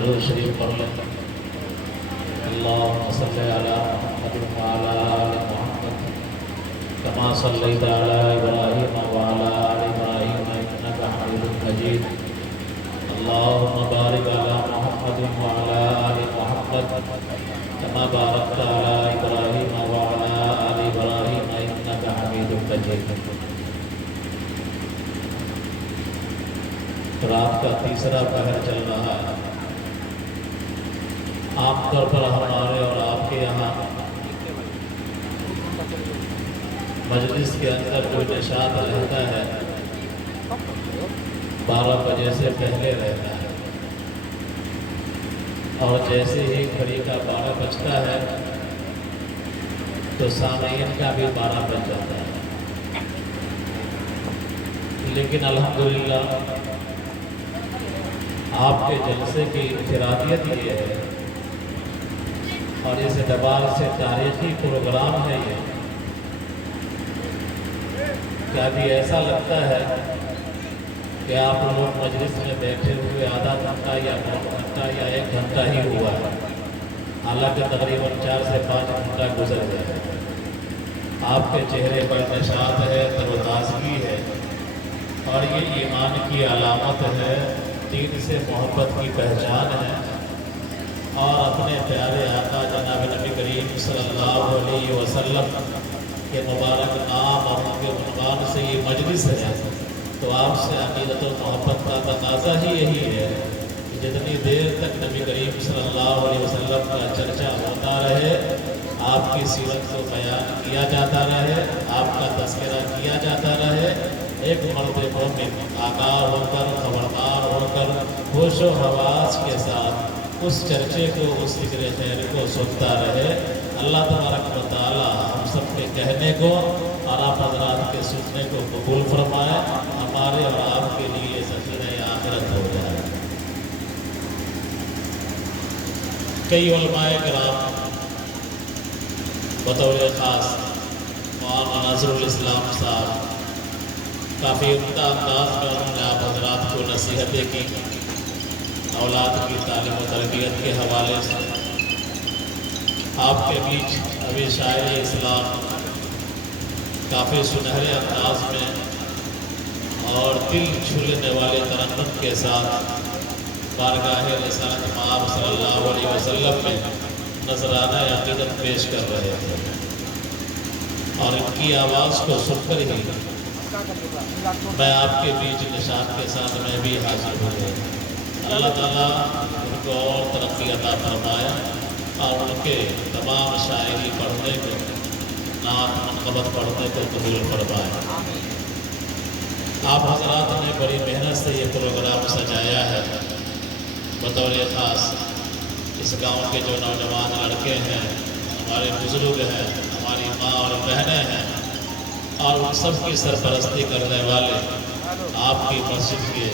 درود شریف پڑھ لیں۔ اللهم صل على محمد وعلى آل محمد كما صليت على إبراهيم وعلى آل إبراهيم إنك حميد مجيد۔ اللهم بارك على محمد وعلى آل محمد كما باركت على إبراهيم وعلى آل إبراهيم إنك حميد مجيد۔ رات کا تیسرا پہر چل رہا ہے۔ عام طور پر ہمارے اور آپ کے یہاں مجلس کے اندر جو نشاط رہتا ہے 12 بجے سے پہلے رہتا ہے، اور جیسے ہی گھڑی کا 12 بجتا ہے تو سامعین کا بھی 12 بج جاتا ہے۔ لیکن الحمدللہ آپ کے جلسے کی انفرادیت یہ ہے، اور اس اعتبار سے تاریخی پروگرام ہے یہ، کہ ابھی ایسا لگتا ہے کہ آپ لوگ مجلس میں بیٹھے ہوئے آدھا گھنٹہ یا 9 گھنٹہ یا 1 گھنٹہ ہی ہوا ہے، حالانکہ تقریباً 4 سے 5 گھنٹہ گزر گیا ہے۔ آپ کے چہرے پر نشاط ہے، تر و تازگی ہے، اور یہ ایمان کی علامت ہے، دین سے محبت کی پہچان ہے، اور اپنے پیارے آقا جناب نبی کریم صلی اللہ علیہ وسلم کے مبارک نام اور ان کے عنوان سے یہ مجلس ہے، تو آپ سے عقیدت و محبت کا تقاضا ہی یہی ہے کہ جتنی دیر تک نبی کریم صلی اللہ علیہ وسلم کا چرچا ہوتا رہے، آپ کی سیرت کو بیان کیا جاتا رہے، آپ کا تذکرہ کیا جاتا رہے، ایک مرد مومن آگاہ ہو کر، خبردار ہو کر، ہوش و حواس کے ساتھ اس چرچے کو، اس ذکر خیر کو سنتا رہے۔ اللہ تبارک و تعالی ہم سب کے کہنے کو اور آپ حضرات کے سننے کو قبول فرمائے، ہمارے اور آپ کے لیے ذخیرہ آخرت ہو جائے۔ کئی علماء کرام بطور خاص مولانا ناصر الاسلام صاحب کافی عمدہ انداز میں انہوں نے آپ حضرات کو نصیحتیں کی، اولاد کی تعلیم و تربیت کے حوالے سے۔ آپ کے بیچ ابھی شاعر اسلام کافی سنہرے انداز میں اور دل چھو لینے والے ترنم کے ساتھ بارگاہ رسالت مآب صلی اللہ علیہ وسلم میں نذرانہ عقیدت پیش کر رہے تھے، اور ان کی آواز کو سن کر ہی میں آپ کے بیچ نشاط کے ساتھ میں بھی حاضر ہو گیا۔ اللہ تعالیٰ ان کو اور ترقی عطا فرمائے، اور ان کے تمام شاعری پڑھنے کو، نعت منقبت پڑھنے کو قبول فرمائے۔ آپ حضرات نے بڑی محنت سے یہ پروگرام سجایا ہے، بطور خاص اس گاؤں کے جو نوجوان لڑکے ہیں، ہمارے بزرگ ہیں، ہماری ماں اور بہنیں ہیں، اور ان سب کی سرپرستی کرنے والے آپ کی مسجد کے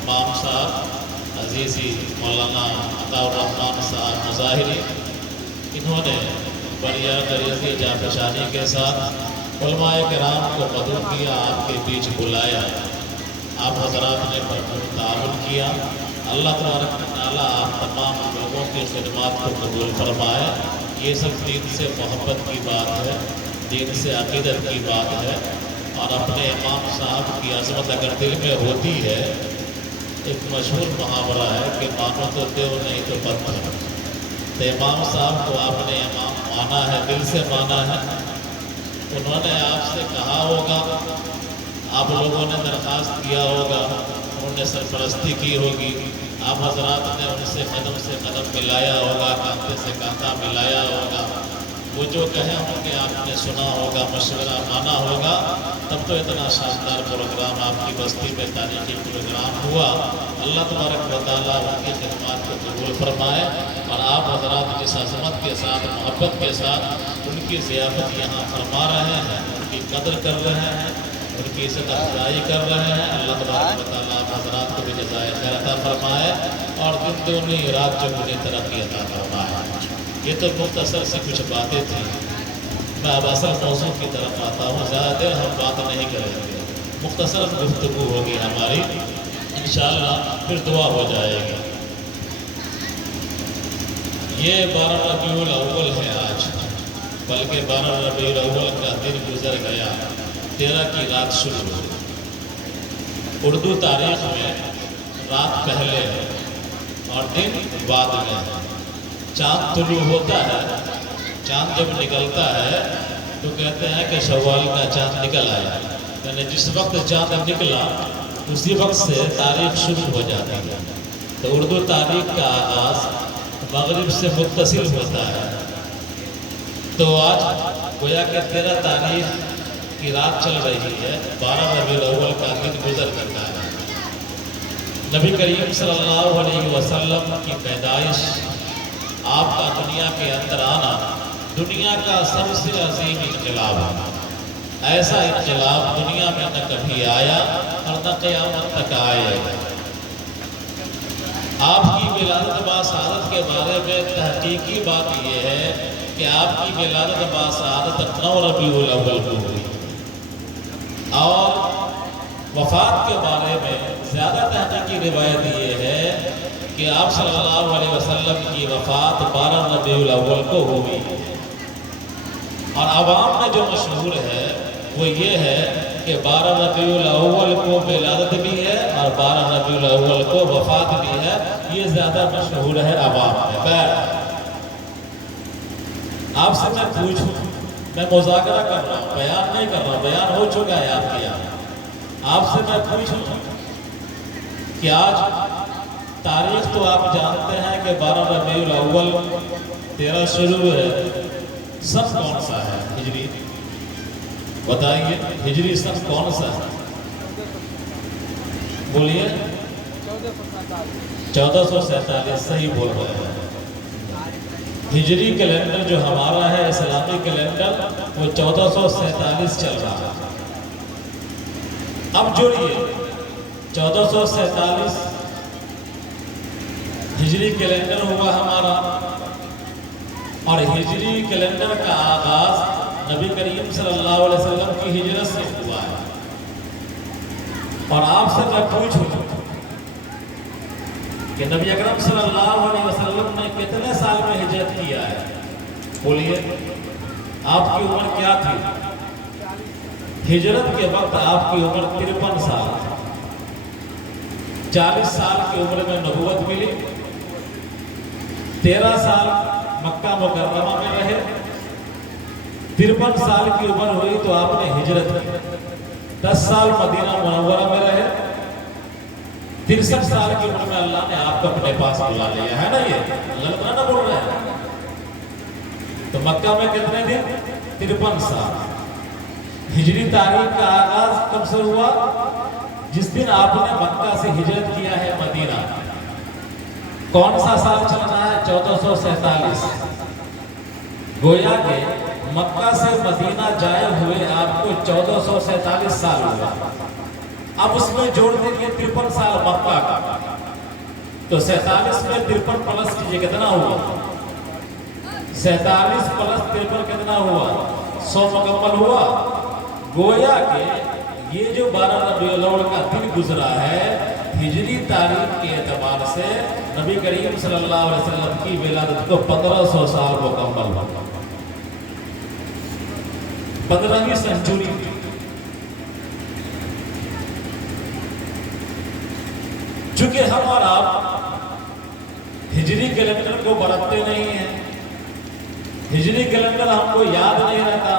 امام صاحب عزیزی مولانا عطا الرحمن صاحب مظاہری، انہوں نے بڑی غریزی جانفشانی کے ساتھ علماء کرام کو مدعو کیا، آپ کے بیچ بلایا، آپ حضرات نے بھرپور تعاون کیا۔ اللہ تبارک و تعالیٰ آپ تمام لوگوں کی خدمات کو قبول فرمائے۔ یہ سب دین سے محبت کی بات ہے، دین سے عقیدت کی بات ہے، اور اپنے امام صاحب کی عظمت اگر دل میں ہوتی ہے، ایک مشہور محاورہ ہے کہ مانو تو دیو نہیں تو پتھر، تو امام صاحب کو آپ نے امام مانا ہے، دل سے مانا ہے۔ انہوں نے آپ سے کہا ہوگا، آپ لوگوں نے درخواست کیا ہوگا، انہوں نے سرپرستی کی ہوگی، آپ حضرات نے ان سے قدم ملایا ہوگا، کانٹے سے کانٹا ملایا ہوگا، وہ جو کہیں ہوں کہ آپ نے سنا ہوگا، مشورہ مانا ہوگا، تب تو اتنا شاندار پروگرام آپ کی بستی میں تاریخی پروگرام ہوا۔ اللہ تبارک و تعالیٰ ان کی خدمات کو قبول فرمائے، اور آپ حضرات جس عظمت کے ساتھ، محبت کے ساتھ ان کی ضیافت یہاں فرما رہے ہیں، ان کی قدر کر رہے ہیں، ان کی عزت افزائی کر رہے ہیں، اللہ تبارک و تعالیٰ آپ حضرات کو بھی جزائے خیر عطا فرمائے، اور دن دگنی رات چوگنی ترقی عطا فرمائے۔ یہ تو مختصر سی کچھ باتیں تھیں، میں اب اصل موضوع کی طرف آتا ہوں۔ زیادہ دیر ہم بات نہیں کریں گے، مختصر گفتگو ہوگی ہماری، انشاءاللہ پھر دعا ہو جائے گی۔ یہ 12 ربیع الاول ہے آج، بلکہ 12 ربیع الاول کا دن گزر گیا، 13 کی رات شروع ہوئی۔ اردو تاریخ میں رات پہلے اور دن بعد میں۔ چاند طلوع ہوتا ہے، چاند جب نکلتا ہے تو کہتے ہیں کہ شوال کا چاند نکل آیا، یعنی جس وقت چاند نکلا اسی وقت سے تاریخ شروع ہو جاتی ہے۔ تو اردو تاریخ کا آغاز مغرب سے متصل ہوتا ہے۔ تو آج گویا کہ 13 تاریخ کی رات چل رہی ہے، 12 ربیع الاول کا دن گزر چکا ہے۔ نبی کریم صلی اللہ علیہ وسلم کی پیدائش، آپ کا دنیا کے اندر آنا دنیا کا سب سے عظیم انقلاب ہے۔ ایسا انقلاب دنیا میں نہ کبھی آیا اور نہ قیامت تک آئے۔ آپ کی ولادت باسعادت کے بارے میں تحقیقی بات یہ ہے کہ آپ کی ولادت باسعادت 9 ربیع الاول کو ہوئی، اور وفات کے بارے میں زیادہ تحقیقی روایت یہ ہے کہ آپ صلی اللہ علیہ وسلم کی وفات 12 ربیع الاول کو ہوئی۔ اور عوام میں جو مشہور ہے وہ یہ ہے کہ 12 ربیع الاول کو ولادت بھی ہے اور 12 ربیع الاول کو وفات بھی ہے، یہ زیادہ مشہور ہے عوام میں۔ آپ سے میں پوچھوں، میں مذاکرہ کر رہا ہوں، بیان نہیں کر رہا ہوں، بیان ہو چکا ہے آپ کے یہاں۔ آپ سے میں پوچھوں کہ آج تاریخ تو آپ جانتے ہیں کہ 12 ربیع الاول 13 شروع ہے، سن کون سا ہے ہجری؟ بتائیے ہجری سن کون سا ہے؟ بولیے 1447، صحیح بول رہے ہیں۔ ہجری کیلنڈر جو ہمارا ہے، اسلامی کیلنڈر، وہ 1447 چل رہا ہے۔ اب جوڑیے 1447 ہجری کیلنڈر ہوا ہمارا، اور ہجری کیلنڈر کا آغاز نبی کریم صلی اللہ علیہ وسلم کی ہجرت سے ہوا ہے۔ اور آپ سے میں پوچھوں کہ نبی اکرم صلی اللہ علیہ وسلم نے کتنے سال میں ہجرت کیا ہے؟ بولیے، آپ کی عمر کیا تھی؟ ہجرت کے وقت آپ کی عمر 53 سال تھی۔ 40 سال کی عمر میں نبوت ملی، 13 سال مکہ مکرمہ میں رہے، 53 سال کی عمر ہوئی تو آپ نے ہجرت کی، 10 سال مدینہ منورہ میں رہے، 63 سال کی عمر میں اللہ نے آپ کو اپنے پاس بلا لیا ہے نا۔ یہ غلط نہ بول رہے ہیں؟ تو مکہ میں کتنے دن؟ 53 سال۔ ہجری تاریخ کا آغاز کب سے ہوا؟ جس دن آپ نے مکہ سے ہجرت کیا ہے مدینہ۔ کون سا سال چل رہا ہے؟ 1447۔ گویا کہ مکہ سے مدینہ جائے ہوئے آپ کو 1447 سال ہوا۔ اب اس میں جوڑ دیجیے 53 سال مکہ کا، تو 47 میں 53 پلس کیجیے، کتنا ہوا؟ 47 پلس 53 کتنا ہوا؟ 100 مکمل ہوا۔ گویا کہ یہ جو 12 ربیع الاول کا دن گزرا ہے، ہجری تاریخ کے اعتبار سے نبی کریم صلی اللہ علیہ وسلم کی ولادت کو 1500 سال مکمل ہوا۔ 15ویں سنچری۔ چونکہ ہم اور آپ ہجری کیلنڈر کو برتتے نہیں ہیں، ہجری کیلنڈر ہم کو یاد نہیں رہتا،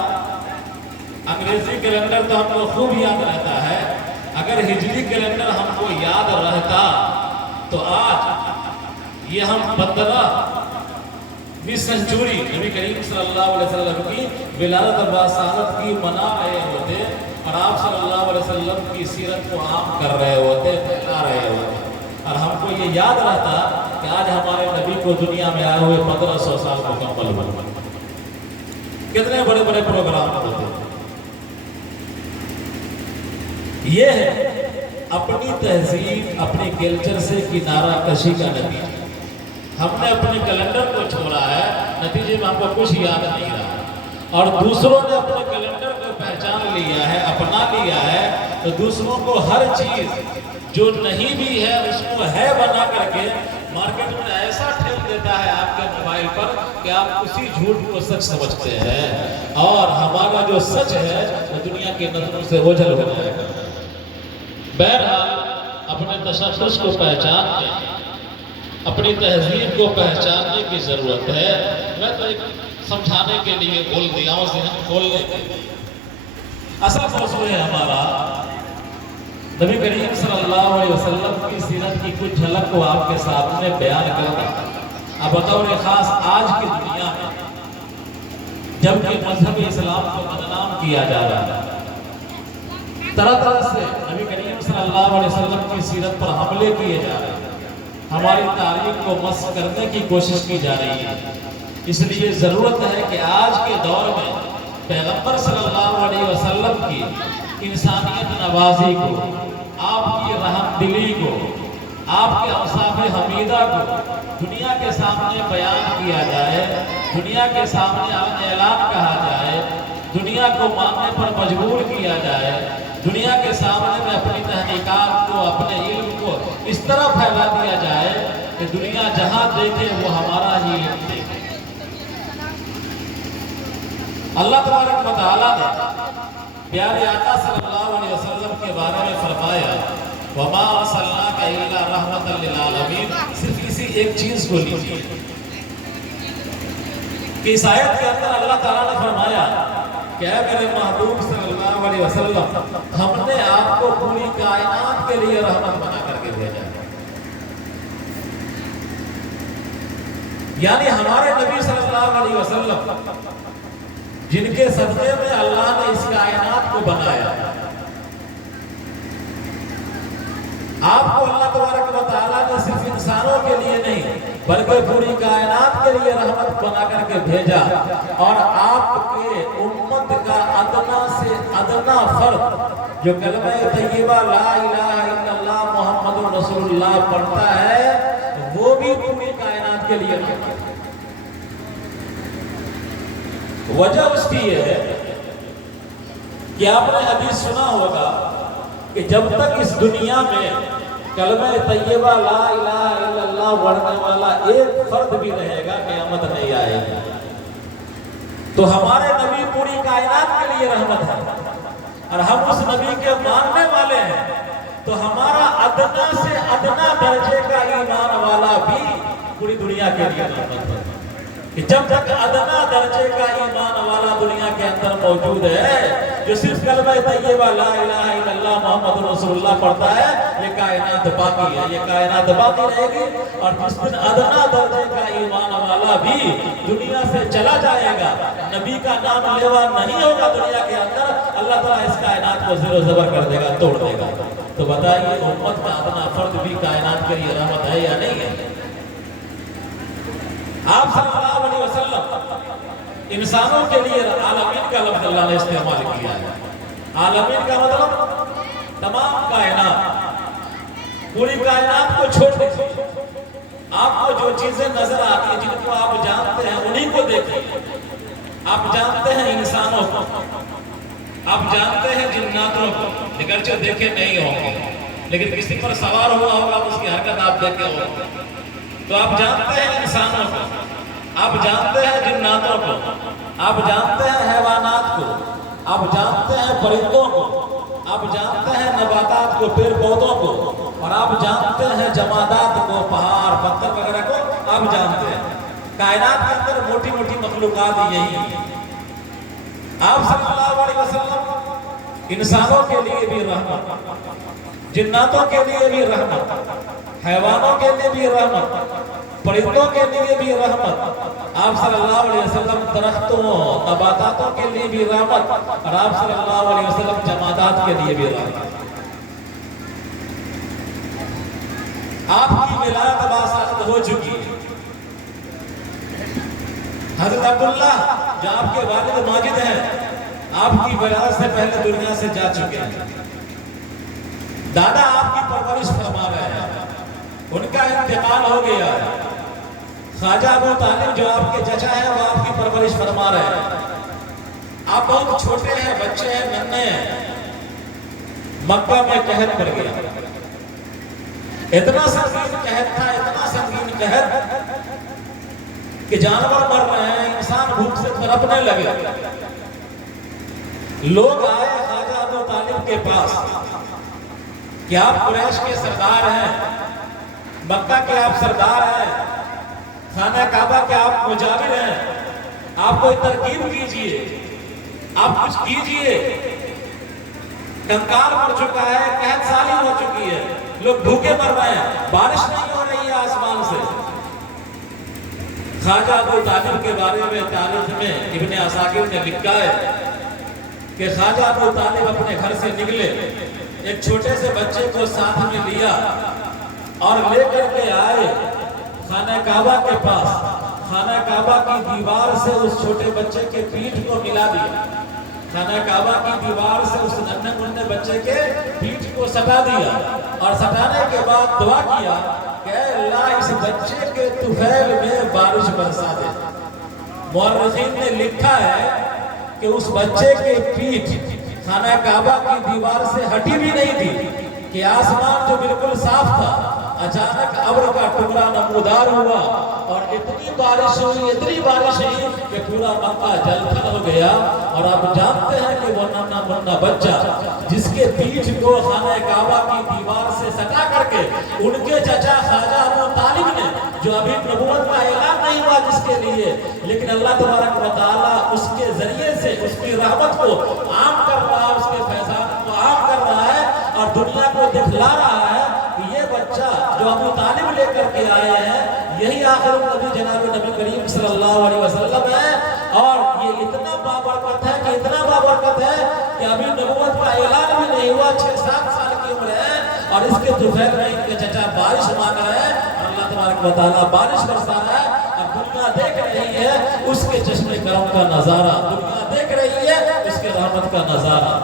انگریزی کیلنڈر تو ہم کو خوب یاد رہتا ہے۔ اگر ہجری کیلنڈر ہم کو یاد رہتا تو آج یہ ہم 15ویں سنچری نبی کریم صلی اللہ علیہ وسلم کی ولادت باسعادت کی منا رہے ہوتے، اور آپ صلی اللہ علیہ وسلم کی سیرت کو عام کر رہے ہوتے، پھیلا رہے ہوتے، اور ہم کو یہ یاد رہتا کہ آج ہمارے نبی کو دنیا میں آئے ہوئے 1500 سال مکمل ہوئے۔ کتنے بڑے بڑے پروگرام ہوتے۔ یہ ہے اپنی تہذیب، اپنی کلچر سے کنارہ کشی کا نتیجہ۔ ہم نے اپنے کیلنڈر کو چھوڑا ہے، نتیجے میں ہم کو کچھ یاد نہیں رہا، اور دوسروں نے اپنے کیلنڈر کو پہچان لیا ہے، اپنا لیا ہے، تو دوسروں کو ہر چیز جو نہیں بھی ہے اس کو ہے بنا کر کے مارکیٹ میں ایسا ٹھیک دیتا ہے آپ کے موبائل پر کہ آپ اسی جھوٹ کو سچ سمجھتے ہیں اور ہمارا جو سچ ہے وہ دنیا کی نظروں سے اوجھل ہو جائے گا۔ بہرحال اپنے تشخص کو پہچاننے، اپنی تہذیب کو پہچاننے کی ضرورت ہے۔ میں تو ایک سمجھانے کے لیے بول دیا ہوں، ذہن کھولنے کے لیے۔ اصل موضوع ہے ہمارا نبی کریم صلی اللہ علیہ وسلم کی سیرت کی کچھ جھلک کو آپ کے سامنے بیان کرنا۔ اب بطور خاص آج کی دنیا میں جبکہ مذہب اسلام کو بدنام کیا جا رہا ہے، طرح طرح سے نبی کریم صلی اللہ علیہ وسلم کی سیرت پر حملے کیے جا رہے ہیں، ہماری تاریخ کو مسخ کرنے کی کوشش کی جا رہی ہے۔ اس لیے ضرورت ہے کہ آج کے دور میں پیغمبر صلی اللہ علیہ وسلم کی انسانیت نوازی کو، آپ کی رحم دلی کو، آپ کے اوصاف حمیدہ کو دنیا کے سامنے بیان کیا جائے، دنیا کے سامنے اعلان کہا جائے، دنیا کو ماننے پر مجبور کیا جائے، دنیا کے سامنے میں اپنی تحقیقات کو، اپنے علم کو اس طرح پھیلا دیا جائے کہ دنیا جہاں دیکھے وہ ہمارا ہی علم دیکھے۔ اللہ تبارک و تعالیٰ نے پیارے آقا صلی اللہ علیہ وسلم کے بارے میں فرمایا وَمَا أَرْسَلْنَاكَ إِلَّا رَحْمَةً لِلْعَالَمِينَ۔ صرف اسی ایک چیز کو لیجیے کہ اس آیت کے اندر اللہ تعالیٰ نے فرمایا کہ اے میرے محبوب صلی اللہ علیہ وسلم، ہم نے آپ کو پوری کائنات کے لیے رحمت بنا کر کے بھیجا ہے۔ یعنی ہمارے نبی صلی اللہ علیہ وسلم جن کے صدقے میں اللہ نے اس کائنات کو بنایا، آپ کو اللہ تبارک و تعالیٰ نے صرف انسانوں کے لیے نہیں بلکہ پوری کائنات کے لیے رحمت بنا کر کے بھیجا، اور آپ کے امت کا ادنا سے ادنا فرد جو کلمہ طیبہ لا الہ الا اللہ محمد رسول اللہ پڑھتا ہے وہ بھی پوری کائنات کے لیے رحمت ہے۔ وجہ اس کی یہ ہے کہ آپ نے حدیث سنا ہوگا کہ جب تک اس دنیا میں کلمہ طیبہ لا الہ الا اللہ پڑھنے والا ایک فرد بھی رہے گا قیامت نہیں آئے گی۔ تو ہمارے نبی پوری کائنات کے لیے رحمت ہے، اور ہم اس نبی کے ماننے والے ہیں، تو ہمارا ادنا سے ادنا درجے کا ایمان والا بھی پوری دنیا کے لیے رحمت ہے۔ کہ جب تک ادنا درجے کا ایمان والا دنیا کے اندر موجود ہے، جو صرف کلمہ طیبہ لا الہ الا اللہ محمد رسول اللہ پڑھتا ہے، یہ کائنات باقی ہے، یہ کائنات باقی رہے گی۔ اور جس دن ادنا درجے کا ایمان والا بھی دنیا سے چلا جائے گا، نبی کا نام لیوا نہیں ہوگا دنیا کے اندر، اللہ تعالیٰ اس کائنات کو زیر و زبر کر دے گا، توڑ دے گا۔ تو بتائیے امت کا ادنا فرد بھی کائنات کے لیے رحمت ہے یا نہیں ہے؟ آپ صلی اللہ علیہ وسلم انسانوں کے لیے عالمین کا لفظ اللہ نے استعمال کیا ہے۔ عالمین کا مطلب تمام کائنات، پوری کائنات کو چھوڑ دیجیے، آپ کو جو چیزیں نظر آتی ہیں جن کو آپ جانتے ہیں انہی کو دیکھیں۔ آپ جانتے ہیں انسانوں کو، آپ جانتے ہیں جناتوں کو، اگرچہ دیکھے نہیں ہوں گے لیکن کسی پر سوار ہوا ہوگا اس کی حرکت آپ دیکھے ہوں۔ تو آپ جانتے ہیں انسانوں کو، آپ جانتے ہیں جناتوں کو، آپ جانتے ہیں حیوانات کو، آپ جانتے ہیں پرندوں کو، آپ جانتے ہیں نباتات کو، پیڑ پودوں کو، اور آپ جانتے ہیں جمادات کو، پہاڑ پتھر وغیرہ کو آپ جانتے ہیں۔ کائنات کے اندر موٹی موٹی مخلوقات یہی ہیں۔ آپ صلی اللہ علیہ وسلم انسانوں کے لیے بھی رحمت، جناتوں کے لیے بھی رحمت، حیوانوں کے لیے بھی رحمت، پرندوں کے لیے بھی رحمت، آپ صلی اللہ علیہ وسلم درختوں نباتاتوں کے لیے بھی رحمت، اور آپ صلی اللہ علیہ وسلم جمادات کے لیے بھی رحمت۔ آپ کی ولایت باسخت ہو چکی ہے۔ حضرت عبداللہ جو آپ کے والد ماجد ہیں، آپ کی ولادت سے پہلے دنیا سے جا چکے ہیں۔ دادا آپ کی پرورش فرما رہے ہیں، ان کا انتقال ہو گیا ہے۔ خواجہ ابو طالب جو آپ کے چچا ہیں وہ آپ کی پرورش فرما رہے ہیں۔ آپ بہت چھوٹے ہیں، بچے ہیں، ننھے ہیں۔ مکہ میں قحط پڑ گیا، اتنا سنگین قحط تھا، اتنا سنگین قحط کہ کہ جانور مر رہے ہیں، انسان بھوک سے تڑپنے لگے۔ لوگ آئے خواجہ ابو طالب کے پاس کہ آپ قریش کے سردار ہیں، مکہ کے آپ سردار ہیں، خانہ کعبہ کے آپ مجاور ہیں، آپ کوئی ترکیب کیجئے، آپ کچھ کیجئے۔ کنکال مر چکا ہے، قحط سالی ہو چکی ہے، لوگ بھوکے مر رہے ہیں، بارش نہیں ہو رہی ہے آسمان سے۔ خواجہ ابو طالب کے بارے میں تاریخ میں ابن عساکر نے لکھا ہے کہ خواجہ ابو طالب اپنے گھر سے نکلے، ایک چھوٹے سے بچے کو ساتھ میں لیا اور لے کر کے آئے خانہ کعبہ کے پاس۔ خانہ کعبہ کی دیوار سے اس چھوٹے بچے کے پیٹھ کو ملا دیا، خانہ کعبہ کی دیوار سے اس ننھے منھے بچے کے پیٹھ کو سٹا دیا، اور سٹانے کے بعد دعا کیا کہ اے اللہ اس بچے کے طفیل میں بارش برسا دے۔ مورخین نے لکھا ہے کہ اس بچے کے پیٹھ خانہ کعبہ کی دیوار سے ہٹی بھی نہیں تھی کہ آسمان جو بالکل صاف تھا، اچانک ابر کا ٹکڑا نمودار ہوا اور اتنی بارش ہوئی کہ پورا مکہ جل تھل ہو گیا۔ اور آپ جانتے ہیں کہ وہ ننھا منھا بچہ جس کے پیٹھ کو خانہ کعبہ کی دیوار سے سٹا کر کے ان کے چچا خواجہ ابو طالب نے، جو ابھی نبوت کا اعلان نہیں ہوا جس کے لیے، لیکن اللہ تبارک و تعالیٰ اس کے ذریعے سے اس کی رحمت کو عام کر رہا ہے، اس کے فیضان کو عام کر رہا ہے اور دنیا کو دکھلا رہا ہے کہ یہ بچہ جو ابو طالب لے کر کے آئے ہیں یہی آخر نبی جناب نبی کریم صلی اللہ علیہ وسلم ہے۔ اور یہ اتنا بابرکت ہے کہ ابھی نبوت کا اعلان بھی نہیں ہوا، 6-7 سال کی عمر ہے، اور اس کے طفیل میں ان کے چچا بارش مانگ رہے ہیں، اور اللہ تبارک و تعالیٰ بارش برسا رہا ہے، اور دنیا دیکھ رہی ہے اس کے چشم کرم کا نظارہ، دنیا دیکھ رہی ہے اس کے رحمت کا نظارہ۔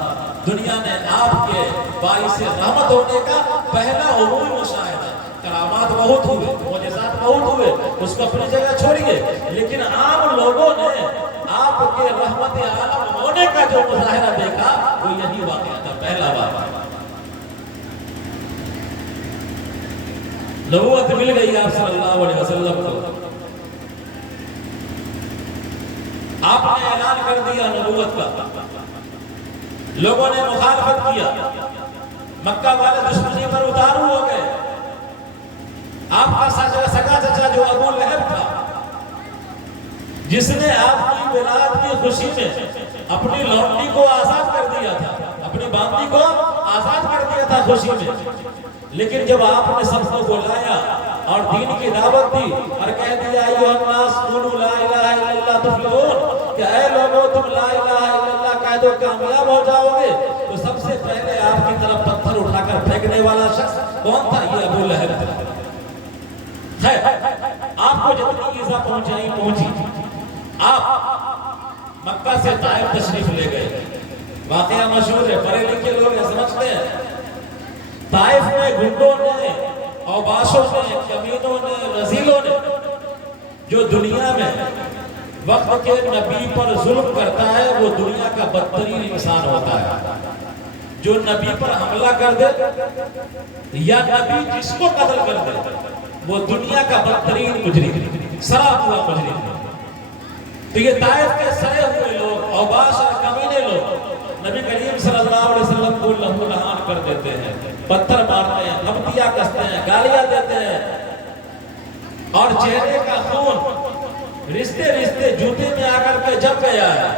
دنیا نے آپ کے باعث رحمت ہونے کا پہلا عمومی مشاہدہ، کرامات بہت ہوئے، معجزات بہت ہوئے، اس کو اپنی جگہ چھوڑیے، لیکن عام لوگوں نے آپ کے رحمت عالم ہونے کا جو مظاہرہ دیکھا وہ یہی واقعہ تھا، پہلا واقعہ۔ نبوت مل گئی آپ صلی اللہ علیہ وسلم کو، آپ نے اعلان کر دیا نبوت کا، لوگوں نے مخالفت کیا، مکہ والے دشمنی پر اتارو ہو گئے۔ آپ کا سگا چچا جو ابو لہب تھا، جس نے آپ کی ولادت کی خوشی میں اپنی لونڈی کو آزاد کر دیا تھا، اپنی باندی کو آزاد کر دیا تھا خوشی میں، لیکن جب آپ نے سب کو بلایا اور دین کی دعوت دی اور کہہ دیا ایھا الناس قولوا لا الہ الا اللہ تفلحون، کہ اے لوگوں تم لا الہ الا اللہ کہہ دو کامیاب ہو جاؤ گے، تو سب سے پہلے آپ کی طرف پتھر اٹھا کر پھینکنے والا شخص کون تھا؟ یہ ابو لہب تھا۔ آپ کو جتنی ایذا پہنچی، آپ مکہ سے طائف تشریف لے گئے، واقعہ مشہور ہے، پڑھے لکھے لوگ سمجھتے ہیں۔ طائف میں گنڈوں نے، اوباشوں نے، کمینوں نے، رذیلوں نے، جو دنیا میں وقت کے نبی پر ظلم کرتا ہے وہ دنیا کا بدترین انسان ہوتا ہے۔ جو نبی پر حملہ کر دے یا نبی جس کو قتل کر دے وہ دنیا کا بدترین مجرم، سرا ہوا مجرم۔ تو یہ طائف کے سرے ہوئے لوگ، اوباش اور کمینے لوگ نبی کریم صلی اللہ علیہ وسلم کو لہو لہان کر دیتے ہیں، پتھر مارتے ہیں، دھمکیاں کستے ہیں، گالیاں دیتے ہیں، اور چہرے کا خون رشتے رشتے جوتے میں آ کر کے جم گیا ہے۔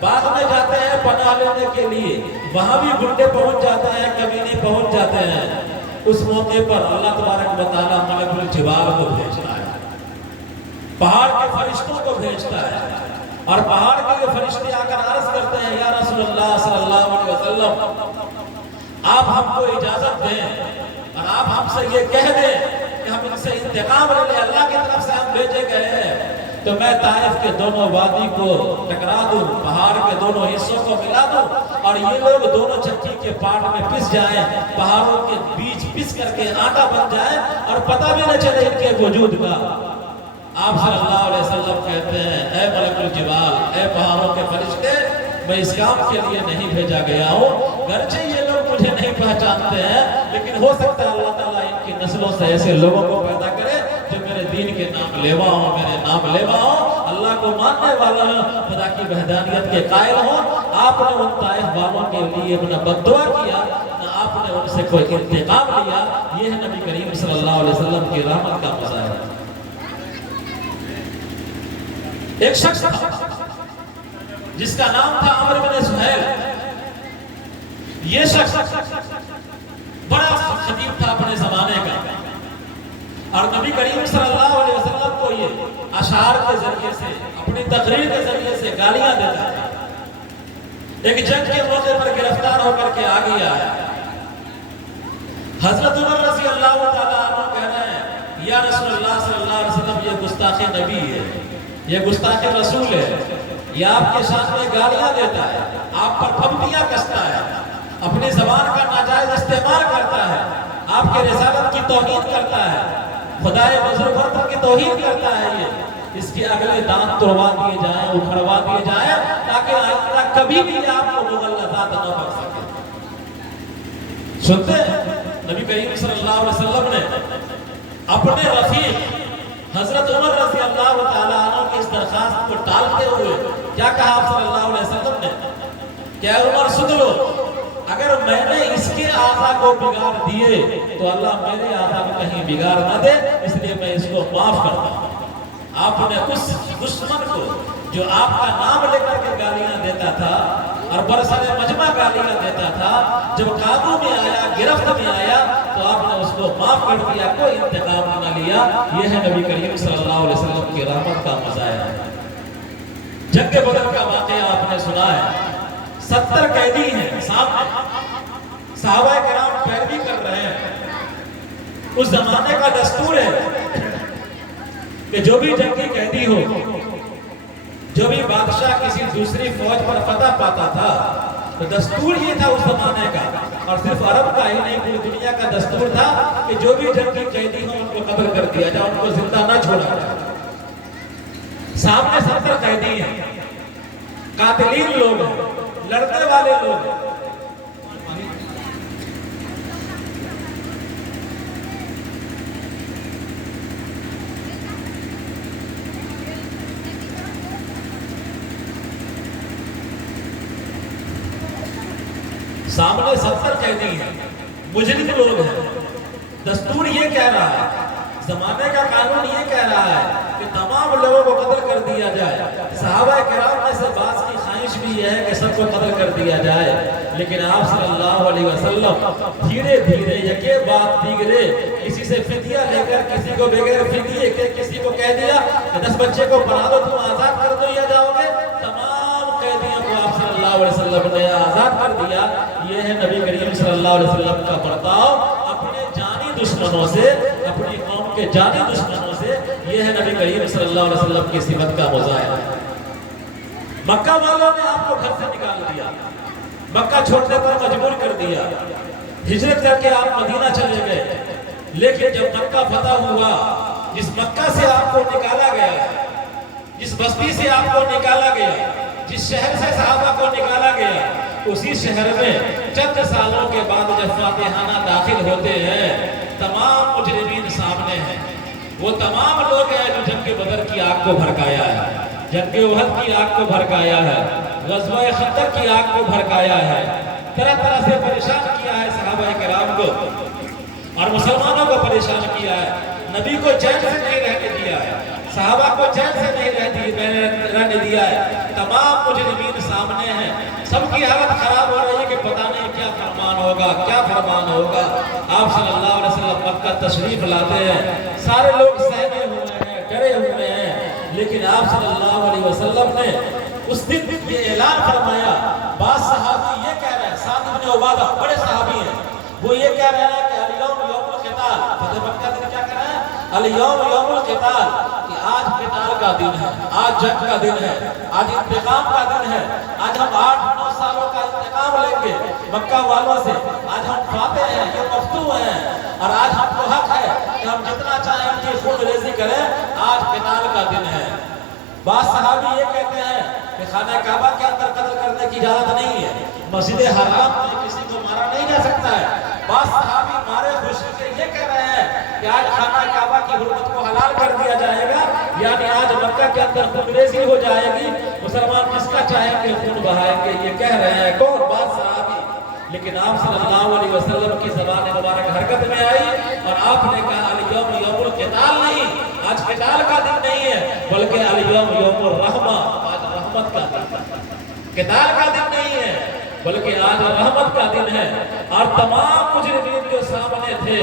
بعد میں جاتے ہیں پناہ لینے کے لیے، وہاں بھی گنڈے پہنچ جاتے ہیں، کمینے پہنچ جاتے ہیں۔ اس موقع پر اللہ تبارک و تعالیٰ ملک الجبال کو بھیجتا ہے، پہاڑ کے فرشتوں کو بھیجتا ہے، اور پہاڑ کے یہ فرشتے آ کر عرض کرتے ہیں یا رسول اللہ صلی اللہ علیہ وسلم آپ ہم کو اجازت دیں اور آپ ہم سے یہ کہہ دیں کہ ہم ان سے انتقام لے لیں، اللہ کی طرف سے ہم بھیجے گئے ہیں تو میں طائف کے دونوں وادی کو ٹکرا دوں، پہاڑ کے دونوں حصوں کو ملا دوں، اور یہ لوگ دونوں چکی کے پاٹ میں پس جائیں، پہاڑوں کے بیچ پس کر کے آٹا بن جائیں اور پتہ بھی نہ چلے ان کے وجود کا۔ آپ صلی اللہ علیہ وسلم کہتے ہیں اے ملک الجبال، اے پہاڑوں کے فرشتے، میں اس کام کے لیے نہیں بھیجا گیا ہوں، گرچہ یہ لوگ مجھے نہیں پہچانتے ہیں، لیکن ہو سکتا ہے اللہ تعالیٰ ان کی نسلوں سے ایسے لوگوں کو پیدا کرے جو میرے دین کے نام لیوا ہوں، میرے نام لیوا ہوں، اللہ کو ماننے والا ہوں، خدا کی وحدانیت کے قائل ہوں۔ آپ نے ان طائف والوں کے لیے نہ بد دعا کیا، نہ آپ نے ان سے کوئی انتقام لیا۔ یہ ہے نبی کریم صلی اللہ علیہ وسلم کی رحمت کا مظاہرہ۔ ایک شخص تھا جس کا نام تھا عمرو بن سہیل۔ یہ شخص بڑا خطیب تھا اپنے زمانے کا، اور نبی کریم صلی اللہ علیہ وسلم کو یہ اشعار کے ذریعے سے، اپنی تقریر کے ذریعے سے گالیاں دیتا تھا۔ ایک جنگ کے موقع پر گرفتار ہو کر کے آ گیا ہے۔ حضرت عمر رضی اللہ تعالیٰ عنہ کہہ رہے ہیں یا رسول اللہ صلی اللہ علیہ وسلم، یہ گستاخ نبی ہے، یہ گستاخ رسول ہے، یہ آپ کے شان میں گالیاں دیتا ہے، آپ پر پھپتیاں کستا ہے، اپنی زبان کا ناجائز استعمال کرتا ہے، آپ کے رسالت کی توہین کرتا ہے، خدائے بزرگ کی توہین کرتا ہے۔ یہ اس کے اگلے دانت توڑوا دیے جائیں، اکھڑوا دیے جائیں، تاکہ آئندہ کبھی بھی آپ کو مغلظات نہ بن سکے۔ سنتے ہیں نبی کریم صلی اللہ علیہ وسلم نے اپنے رفیق حضرت عمر رضی اللہ تعالیٰ عنہ کی اس درخواست کو ٹالتے ہوئے کیا کہا آپ صلی اللہ علیہ وسلم نے کہ اے عمر سن لو، اگر میں نے اس کے آقا کو بگاڑ دیے تو اللہ میرے آقا کو کہیں بگاڑ نہ دے، اس لیے میں اس کو معاف کرتا ہوں۔ آپ نے اس دشمن کو جو آپ کا نام لے کر کے گالیاں دیتا تھا اور برسر مجمع گالیاں دیتا تھا، جب قابو میں آیا، گرفت میں آیا، تو آپ نے اس کو معاف کر دیا، کوئی انتقام نہ لیا۔ یہ ہے نبی کریم صلی اللہ علیہ وسلم کی رحمت کا مظاہرہ۔ جنگ بدر کا واقعہ آپ نے سنا ہے، 70 قیدی ہیں سامنے، صحابہ کرام پیروی کر رہے ہیں۔ اس زمانے کا دستور ہے کہ جو بھی جنگی قیدی ہو، جو بھی بادشاہ کسی دوسری فوج پر فتح پاتا تھا، تو دستور یہ تھا اس زمانے کا، اور صرف عرب کا ہی نہیں پوری دنیا کا دستور تھا کہ جو بھی جنگی قیدی ہو ان کو قتل کر دیا جائے، ان کو زندہ نہ چھوڑا جائے۔ سامنے 70 قیدی ہیں، قاتلین لوگ ہیں، لڑنے والے لوگ ہیں۔ سامنے 70 قیدی ہیں، مجرم لوگ ہیں۔ دستور یہ کہہ رہا ہے، زمانے کا قانون یہ کہہ رہا ہے کہ تمام لوگوں کو قتل کر دیا جائے۔ صحابہ کرام میں سے بعض کی خواہش بھی یہ ہے کہ سب کو قتل کر دیا جائے، لیکن آپ صلی اللہ علیہ وسلم دھیرے دھیرے یکے بعد دیگرے کسی سے فدیہ لے کر کسی کو بغیر فدیے کے کسی کو کہہ دیا کہ 10 بچے کو پڑھا دو، تم آزاد کر دو یا جاؤ گے۔ تمام قیدیوں کو آپ صلی اللہ علیہ وسلم نے آزاد کر دیا۔ یہ ہے نبی کریم صلی اللہ علیہ وسلم کا برتاؤ اپنے جانی دشمنوں سے، اپنی قوم کے جانی دشمنوں سے۔ یہ ہے نبی کریم صلی اللہ علیہ وسلم کی صفت کا مظاہرہ۔ مکہ والوں نے آپ کو گھر سے نکال دیا، مکہ چھوڑنے پر مجبور کر دیا، ہجرت کر کے آپ مدینہ چلے گئے۔ لیکن جب مکہ فتح ہوا، جس مکہ سے آپ کو نکالا گیا، جس بستی سے آپ کو نکالا گیا، جس شہر سے صحابہ کو نکالا گیا، اسی شہر میں چند سالوں کے بعد جب فاتحانہ داخل ہوتے ہیں، تمام مجرمین سامنے ہیں۔ وہ تمام لوگ ہیں جو جنگ بدر کی آگ کو بھڑکایا ہے، جنگ احد کی آگ کو بھڑکایا ہے، غزوہ خندق کی آگ کو بھڑکایا ہے، طرح طرح سے پریشان کیا ہے صحابہ کرام کو اور مسلمانوں کو پریشان کیا ہے۔ نبی کو چین سے نہیں رہنے دیا ہے، صحابہ کو چین سے نہیں رہنے دیا ہے۔ تمام مجرمین سامنے ہیں، سب کی حالت خراب ہو رہی ہے کہ پتہ نہیں کیا فرمان ہوگا، کیا فرمان ہوگا۔ آپ صلی اللہ علیہ وسلم مکہ تشریف لاتے ہیں، سارے لوگ سہمے ہوئے ہیں، ڈرے ہوئے ہیں، لیکن آپ صلی اللہ علیہ وسلم نے اس دن یہ اعلان فرمایا۔ بعض صحابی یہ کہہ رہے ہیں، سعد بن عبادہ بڑے صحابی ہیں، وہ یہ کہہ رہے ہیں کہ الیوم یوم القتال، فتح مکہ دن کیا کہہ رہے ہیں؟ الیوم یوم القتال، کہ آج قتال کا دن ہے، آج جنگ کا دن ہے، آج انتقام کا دن ہے، آج ہم 8-9 سالوں کا انتقام لیں گے مکہ والوں سے، آج ہم فاتح ہیں، یہ مفتوح ہیں، اور آج ہم کو حق ہے کہ ہم جتنا چاہیں ان کی خون ریزی کریں، آج قتال کا دن ہے۔ بعض صحابی یہ کہتے ہیں کہ خانہ کعبہ کے اندر قتل کرنے کی اجازت نہیں ہے، مسجد حرام میں کسی کو مارا نہیں جا سکتا ہے۔ بعض صحابی مارے خوشی سے یہ کہہ رہے ہیں کہ آج خانہ کعبہ کی حرمت کو حلال کر دیا جائے گا، یعنی آج مکہ کے اندر خون ریزی ہو جائے گی، مسلمان جس کا چاہیں گے خون بہائیں گے، یہ کہہ رہے ہیں کون؟ بات صحابی۔ لیکن آپ صلی اللہ علیہ وسلم کی زبان مبارک حرکت میں آئی اور آپ نے کہا الیوم یوم القتال نہیں، آج قتال کا دن نہیں ہے، بلکہ الیوم یوم الرحمہ، آج رحمت کا دن ہے، قتال کا دن نہیں ہے بلکہ آج رحمت کا دن ہے۔ اور تمام مجرمین جو سامنے تھے،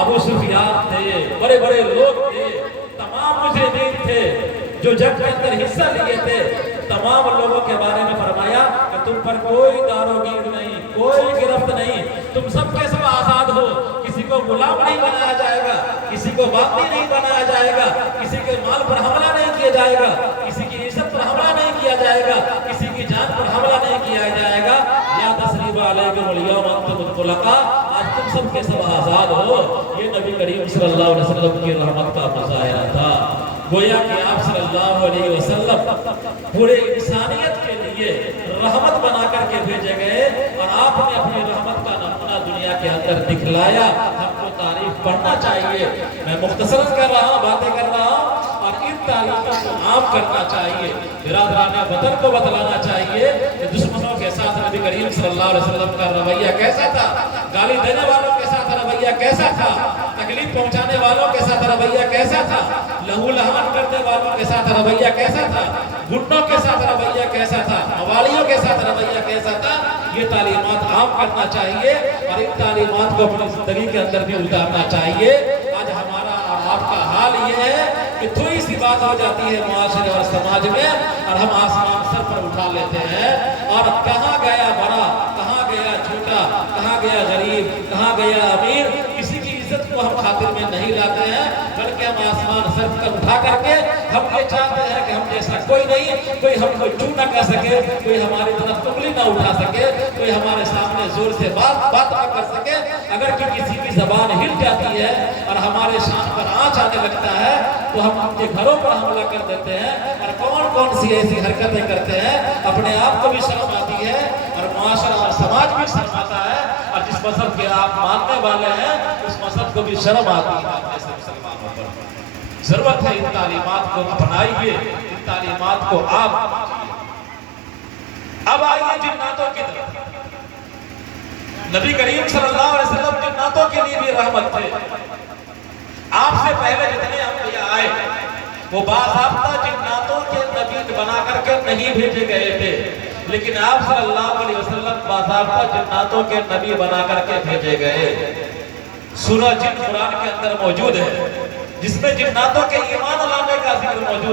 ابو سفیان تھے، بڑے بڑے لوگ تھے، تمام مجرمین تھے جو جنگ کے اندر حصہ لیے تھے، تمام لوگوں کے بارے میں فرمایا کہ تم پر کوئی داروگیر نہیں، کوئی گرفت نہیں، تم سب کے سب آزاد ہو، کسی کو غلام نہیں بنایا جائے گا، کسی کو باقی نہیں بنایا جائے گا، کسی کے مال پر حملہ نہیں کیا جائے گا، کسی کی عزت پر حملہ نہیں کیا جائے گا، کسی کی جان پر حملہ نہیں کیا جائے گا۔ یا تسریب علیکم الیوم انتم طلقاء، آج تم سب کے سب آزاد ہو۔ یہ نبی کریم صلی اللہ علیہ وسلم کی رحمت کا مظاہرہ تھا۔ گویا کہ آپ صلی اللہ علیہ وسلم پورے انسانیت کے لیے رحمت بنا کر کے بھیجے گئے، اور آپ نے اپنی رحمت کا نمونہ دنیا کے اندر دکھلایا۔ ہم کو تعریف پڑھنا چاہیے، میں مختصراً کر رہا ہوں، باتیں کر رہا ہوں، اور ان تعریفوں کو عام کرنا چاہیے، برادران وطن کو بتلانا چاہیے کہ دشمنوں کے ساتھ نبی کریم صلی اللہ علیہ وسلم کا رویہ کیسا تھا، گالی دینے والوں کے ساتھ رویہ کیسا تھا، تکلیف پہنچانے والوں کے ساتھ رویہ کیسا تھا، لہو لہان کرنے والوں کے ساتھ رویہ کیسا تھا، گھٹنوں کے ساتھ رویہ کیسا تھا، موالیوں کے ساتھ رویہ کیسا تھا۔ یہ تعلیمات عام کرنا چاہیے اور ان تعلیمات کو اپنی زندگی کے اندر بھی اتارنا چاہیے۔ آج ہمارا اور آپ کا حال یہ ہے کہ تھوڑی سی بات ہو جاتی ہے معاشرے اور سماج میں اور ہم آسمان سر پر اٹھا لیتے ہیں، اور کہاں گیا بڑا، کہاں گیا چھوٹا، کہاں گیا غریب، کہاں گیا امیر، کسی کی عزت کو ہم خاطر میں نہیں لاتے ہیں، بلکہ ہم آسمان سر پر اٹھا کر کے ہم یہ چاہتے ہیں کہ ہم جیسا کوئی نہیں، کوئی ہم کو چھو نہ کر سکے، کوئی ہماری طرف انگلی نہ اٹھا سکے، کوئی ہمارے سامنے زور سے بات نہ کر سکے۔ اگر کہ کسی کی زبان ہل جاتی ہے اور ہمارے شان پر آنچ آنے لگتا ہے تو ہم ان کے گھروں پر حملہ کر دیتے ہیں، اور کون سی ایسی حرکتیں کرتے ہیں، اپنے آپ کو بھی شرم آتی ہے اور معاشرہ اور سماج بھی شرم آتا ہے، اور جس مذہب کے آپ ماننے والے ہیں اس مذہب کو بھی شرم آتی ہے آپ جیسے مسلمانوں پر۔ ضرورت ہے ان تعلیمات کو اپنائیے، ان تعلیمات کو آپ کیجیے۔ اب آئیے جناتوں کی طرف۔ نبی کریم صلی اللہ علیہ وسلم جناتوں کے لیے بھی رحمت تھے۔ آپ سے پہلے جتنے انبیاء آئے وہ باضابطہ جناتوں کے نبی بنا کر کے نہیں بھیجے گئے تھے، لیکن آپ صلی اللہ علیہ وسلم باضابطہ جناتوں کے نبی بنا کر کے بھیجے گئے۔ سورہ جن قرآن کے اندر موجود ہے، جس میں جناتوں کے ایمان لانے کا ذکر موجود ہے۔